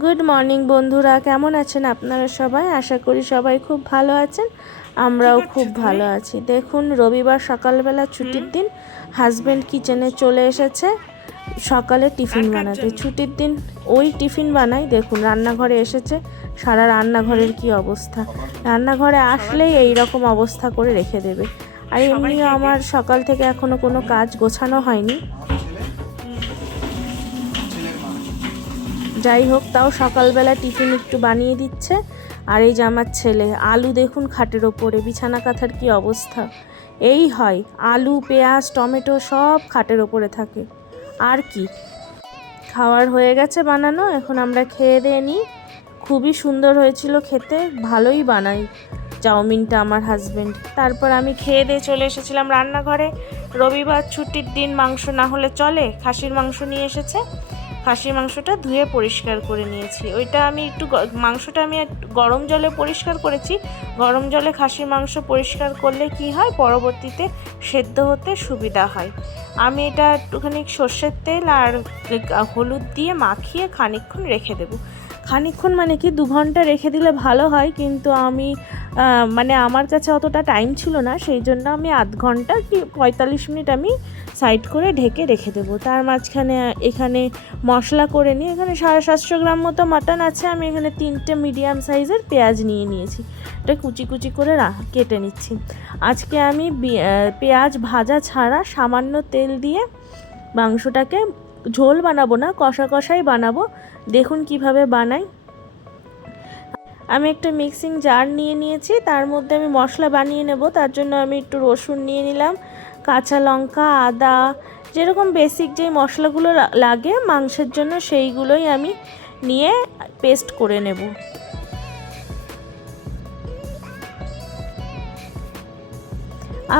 Good morning বন্ধুরা, কেমন আছেন আপনারা সবাই? আশা করি সবাই খুব ভালো আছেন। আমরাও খুব ভালো আছি। দেখুন, রবিবার সকালবেলা ছুটির দিন, হাজব্যান্ড কিচেনে চলে এসেছে সকালে টিফিন বানাতে। ছুটির দিন ওই টিফিন বানাই। দেখুন, রান্নাঘরে এসেছে, সারা রান্নাঘরের কি অবস্থা। রান্নাঘরে আসলেই এই রকম অবস্থা করে রেখে দেবে। আর এমনিও আমার সকাল থেকে এখনও কোনো কাজ গোছানো হয়নি। যাই হোক, তাও সকালবেলা টিফিন একটু বানিয়ে দিচ্ছে। আর এই যে আমার ছেলে, আলু দেখুন খাটের ওপরে, বিছানা কাঁথার কি অবস্থা। এই হয়, আলু পেঁয়াজ টমেটো সব খাটের ওপরে থাকে। আর কি, খাওয়ার হয়ে গেছে বানানো, এখন আমরা খেয়ে দিয়ে নিই। খুবই সুন্দর হয়েছিল খেতে, ভালোই বানাই চাউমিনটা আমার হাজব্যান্ড। তারপর আমি খেয়ে দিয়ে চলে এসেছিলাম রান্নাঘরে। রবিবার ছুটির দিন, মাংস না হলে চলে, খাসির মাংস নিয়ে এসেছে। খাসির মাংসটা ধুয়ে পরিষ্কার করে নিয়েছি। ওইটা আমি একটু মাংসটা আমি গরম জলে পরিষ্কার করেছি। গরম জলে খাসির মাংস পরিষ্কার করলে কি হয়, পরবর্তীতে সেদ্ধ হতে সুবিধা হয়। আমি এটা একটুখানি সর্ষের তেল আর হলুদ দিয়ে মাখিয়ে খানিকক্ষণ রেখে দেবো। খানিকক্ষণ মানে কি 2 ঘন্টা রেখে দিলে ভালো হয়, কিন্তু আমি মানে আমার কাছে অতটা টাইম ছিল না, সেই জন্য আমি আধ ঘন্টা কি 45 মিনিট আমি সাইড করে ঢেকে রেখে দেবো। তার মাঝখানে এখানে মশলা করে নিই। এখানে 750 গ্রাম মতো মাটন আছে। আমি এখানে 3টে মিডিয়াম সাইজের পেঁয়াজ নিয়ে নিয়েছি, এটা কুচি কুচি করে কেটে নিচ্ছি। আজকে আমি পেঁয়াজ ভাজা ছাড়া সামান্য তেল দিয়ে মাংসটাকে ঝোল বানাবো না, কষা কষাই বানাবো। দেখুন কিভাবে বানাই। আমি একটা মিক্সিং জার নিয়ে নিয়েছি, তার মধ্যে আমি মশলা বানিয়ে নেব। তার জন্য আমি একটু রসুন নিয়ে নিলাম, কাঁচা লঙ্কা, আদা, যেরকম বেসিক যে মশলাগুলো লাগে মাংসের জন্য সেইগুলোই আমি নিয়ে পেস্ট করে নেব।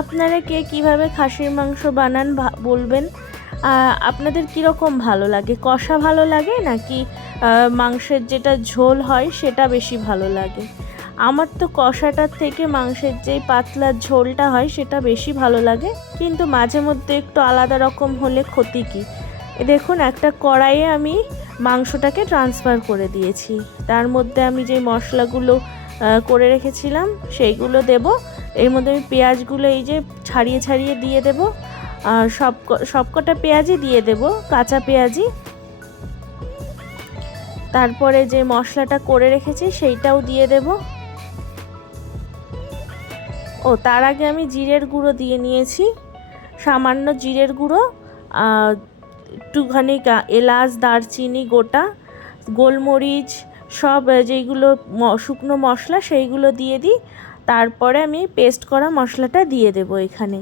আপনারা কে কীভাবে খাসির মাংস বানান বলবেন। আপনাদের কীরকম ভালো লাগে, কষা ভালো লাগে নাকি মাংসের যেটা ঝোল হয় সেটা বেশি ভালো লাগে? আমার তো কষাটার থেকে মাংসের যেই পাতলা ঝোলটা হয় সেটা বেশি ভালো লাগে, কিন্তু মাঝে মধ্যে একটু আলাদা রকম হলে ক্ষতি কী। দেখুন, একটা কড়াইয়ে আমি মাংসটাকে ট্রান্সফার করে দিয়েছি। তার মধ্যে আমি যে মশলাগুলো করে রেখেছিলাম সেইগুলো দেব। এর মধ্যে আমি পেঁয়াজগুলো এই যে ছাড়িয়ে ছাড়িয়ে দিয়ে দেব। আর সবকটা পেঁয়াজই দিয়ে দেব, কাঁচা পেঁয়াজই। তারপরে যে মশলাটা করে রেখেছি সেইটাও দিয়ে দেব। তার আগে আমি জিরের গুঁড়ো দিয়ে নিয়েছি, সামান্য জিরের গুঁড়ো, একটুখানি এলাচ, দারচিনি গোটা, গোলমরিচ, সব যেগুলো শুকনো মশলা সেইগুলো দিয়ে দিই। তারপরে আমি পেস্ট করা মশলাটা দিয়ে দেব। এখানে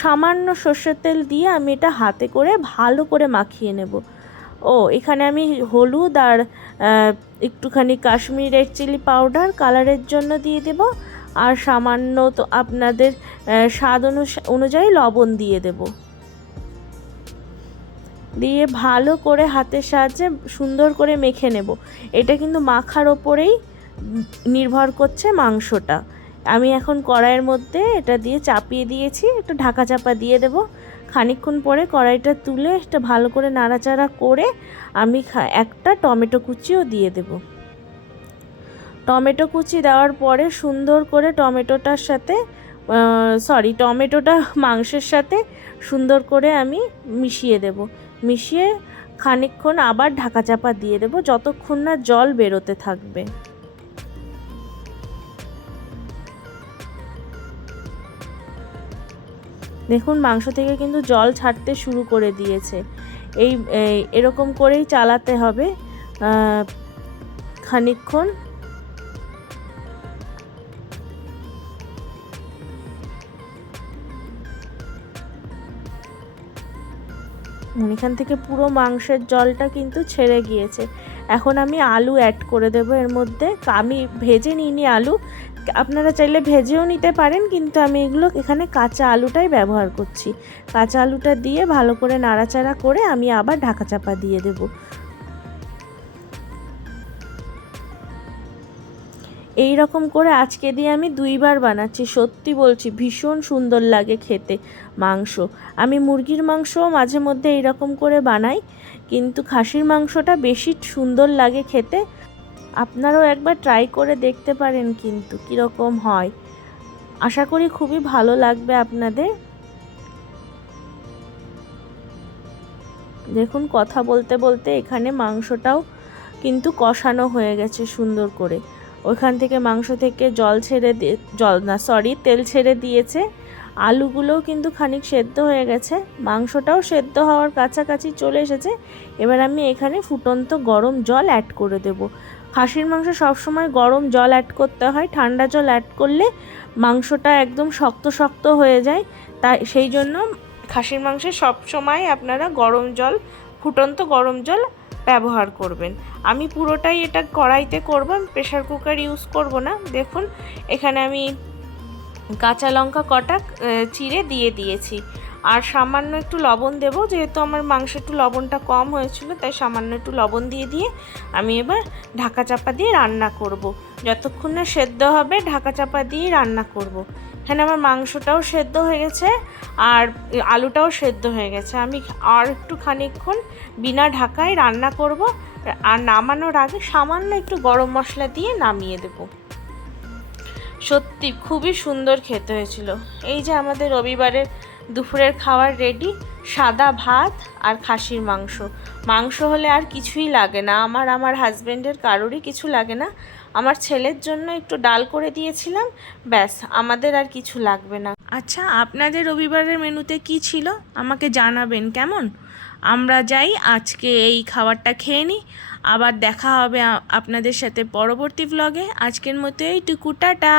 সামান্য সর্ষের তেল দিয়ে আমি এটা হাতে করে ভালো করে মাখিয়ে নেব। এখানে আমি হলুদ আর একটুখানি কাশ্মীরি রেড চিলি পাউডার কালারের জন্য দিয়ে দেব। আর সামান্য তো আপনাদের স্বাদ অনুযায়ী লবণ দিয়ে দেব। দিয়ে ভালো করে হাতের সাহায্যে সুন্দর করে মেখে নেব। এটা কিন্তু মাখার ওপরেই নির্ভর করছে মাংসটা। আমি এখন কড়াইয়ের মধ্যে এটা দিয়ে চাপিয়ে দিয়েছি, একটু ঢাকা চাপা দিয়ে দেব। খানিকক্ষণ পরে কড়াইটা তুলে এটা ভালো করে নাড়াচাড়া করে আমি একটা টমেটো কুচিও দিয়ে দেব। টমেটো কুচি দেওয়ার পরে সুন্দর করে টমেটোটা মাংসের সাথে সুন্দর করে আমি মিশিয়ে দেব। মিশিয়ে খানিকক্ষণ আবার ঢাকা চাপা দিয়ে দেব, যতক্ষণ না জল বেরোতে থাকবে। দেখুন, মাংস থেকে কিন্তু জল ছাড়তে শুরু করে দিয়েছে। এরকম করেই চালাতে হবে খানিকক্ষণ। এখান থেকে পুরো মাংসের জলটা কিন্তু ছেড়ে গিয়েছে। এখন আমি আলু অ্যাড করে দেব এর মধ্যে। আমি ভেজে নিইনি আলু, আপনারা চাইলে ভেজেও নিতে পারেন, কিন্তু আমি এখানে কাঁচা আলুটাই ব্যবহার করছি। কাঁচা আলুটা দিয়ে ভালো করে নাড়াচাড়া করে আমি আবার ঢাকা চাপা দিয়ে দেব। এই রকম করে আজকে দিয়ে আমি 2বার বানাচ্ছি। সত্যি বলছি, ভীষণ সুন্দর লাগে খেতে মাংস। আমি মুরগির মাংসও মাঝে মধ্যে এইরকম করে বানাই, কিন্তু খাসির মাংসটা বেশি সুন্দর লাগে খেতে। আপনারাও একবার ট্রাই করে দেখতে পারেন কিন্তু কীরকম হয়। আশা করি খুবই ভালো লাগবে আপনাদের। দেখুন কথা বলতে বলতে এখানে মাংসটাও কিন্তু কষানো হয়ে গেছে সুন্দর করে। ওইখান থেকে মাংস থেকে তেল ছেড়ে দিয়েছে। আলুগুলোও কিন্তু খানিক সেদ্ধ হয়ে গেছে, মাংসটাও সেদ্ধ হওয়ার কাছাকাছি চলে এসেছে। এবার আমি এখানে ফুটন্ত গরম জল অ্যাড করে দেব। খাসির মাংস সবসময় গরম জল অ্যাড করতে হয়, ঠান্ডা জল অ্যাড করলে মাংসটা একদম শক্ত শক্ত হয়ে যায়। তাই সেই জন্য খাসির মাংসে সবসময় আপনারা ফুটন্ত গরম জল ব্যবহার করবেন। আমি পুরোটাই এটা কড়াইতে করব, প্রেশার কুকার ইউজ করব না। দেখুন এখানে আমি কাঁচা লঙ্কা কটা চিড়ে দিয়ে দিয়েছি, আর সামান্য একটু লবণ দেব, যেহেতু আমার মাংসে একটু লবণটা কম হয়েছিল, তাই সামান্য একটু লবণ দিয়ে আমি এবার ঢাকা চাপা দিয়ে রান্না করব। যতক্ষণ না সেদ্ধ হবে ঢাকা চাপা দিয়ে রান্না করব। এখানে আমার মাংসটাও সেদ্ধ হয়ে গেছে আর আলুটাও সেদ্ধ হয়ে গেছে। আমি আর একটু খানিকক্ষণ বিনা ঢাকায় রান্না করব, আর নামানোর আগে সামান্য একটু গরম মশলা দিয়ে নামিয়ে দেব। সত্যি খুবই সুন্দর খেতে হয়েছিল। এই যে আমাদের রবিবারের দুপুরের খাবার রেডি, সাদা ভাত আর খাসির মাংস। মাংস হলে আর কিছুই লাগে না, আমার হাজব্যান্ডের কারোরই কিছু লাগে না। আমার ছেলের জন্য একটু ডাল করে দিয়েছিলাম, ব্যাস, আমাদের আর কিছু লাগবে না। আচ্ছা, আপনাদের রবিবারের মেনুতে কি ছিল আমাকে জানাবেন কেমন। আমরা যাই আজকে এই খাবারটা খেয়ে নিই, আবার দেখা হবে আপনাদের সাথে পরবর্তী ব্লগে। আজকের মতো এইটুকু, টাটা।